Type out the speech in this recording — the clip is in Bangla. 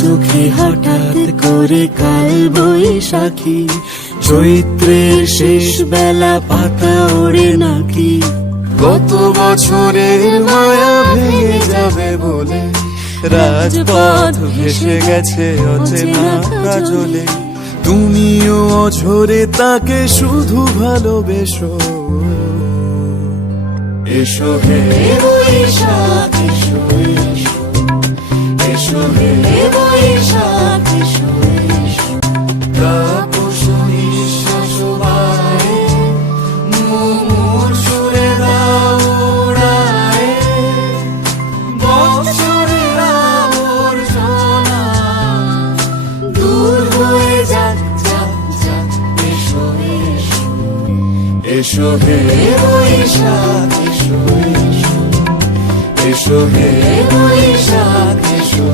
চোখে হঠাৎ করে কাল বৈশাখী, চৈত্রের শেষ বেলা পাতা ওড়ে নাকি, কত বছরের মায়া ভেঙে যাবে বলে রাজপথ ভেসে গেছে অচেনা কাজলে। তুমিও অঝরে তাকে শুধু ভালোবেসো। এসো হে বৈশাখ এসো এসো, এসো হে বৈশাখ এসো এসো। তাপস নিঃশ্বাস বায়ে, মুমুর সুরে দাও উড়ায়ে, বৎসরের আবর্জনা দূর হয়ে যাক যাক যাক, এসো এসো, এসো হে বৈশাখ এসো এসো, এসো হে বৈশাখ এসো।